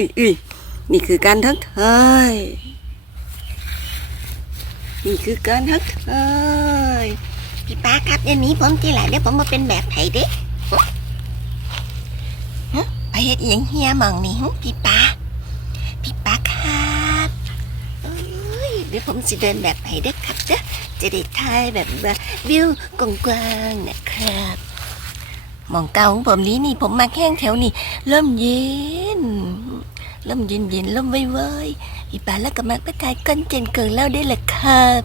อุ้ยอุ้ยนี่คือการทักทายนี่คือการทักทายพี่ป้าครับเดี๋ยวนี้ผมที่หลังเดี๋ยวผมมาเป็นแบบไผ่เด้ฮะไปเฮ็ดอหยังเฮียมองนี่หึพี่ป้าพี่ป้าครับเอ้ยเดี๋ยวผมสิเดินแบบไผ่เด้อครับเด้อจะได้ถ่ายแบบว่าวิวกว้างๆนะครับมองเก่าของผมนี้นี่ผมมาแข้งแถวนี่ลมเย็น ลมเย็นเย็นๆลมไว้ไว้พี่ป้าแล้วก็มาไปถ่ายกันเจนเกินแล้วได้ละครับ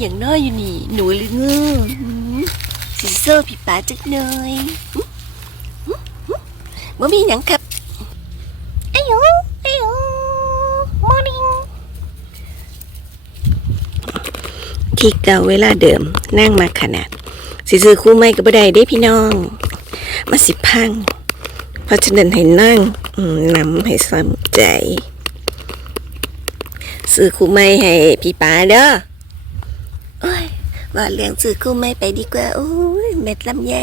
อย่างน้อยอยู่นี่ หนูหรือเงือสีเซอร์พี่ป๋าจักหน่อยบ่มีหยังครับอายุอายุมอร์นิ่งที่เก่าเวลาเดิมนั่งมาขนาดสิซื้อคู่ไม่ก็บ่ได้เด้พี่น้อง มาสิพังเพราะฉะนั้นให้นั่ง นำให้สนใจซื้อคู่ไม่ให้พี่ป๋าเด้อโอ้ยว่าเลี้ยงซื้อคู่ไม่ไปดีกว่า โอ้ยเม็ดลำไย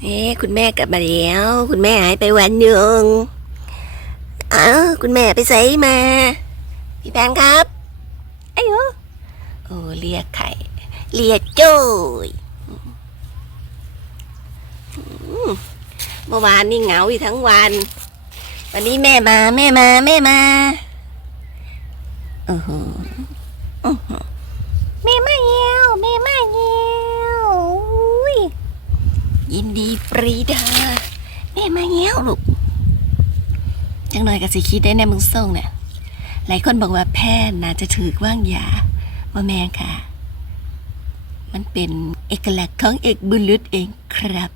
เอ๊คุณแม่กลับมาแล้ว คุณแม่หายไปวันหนึ่งอ้าวคุณแม่ไปใส่มา พี่แปนครับอายุโอ้เรียกไข่เรียกโจ้ย เมื่อวานนี่เหงาอยู่ทั้งวัน วันนี้แม่มาแม่มาแม่มาอือหืออื้อหือแม่มาเยี่ยวแม่มาเยี่ยวอ้ยยินดีปรีดาแม่มาเยี่ยวลูกจังหน่อยก็สิคิดได้แน่มึงส่งเนี่ยหลายคนบอกว่าแพทย์น่าจะถือว่างยาว่าแม่ค่ะ มันเป็นเอกลักษณ์ของเอกบุรุษเองครับ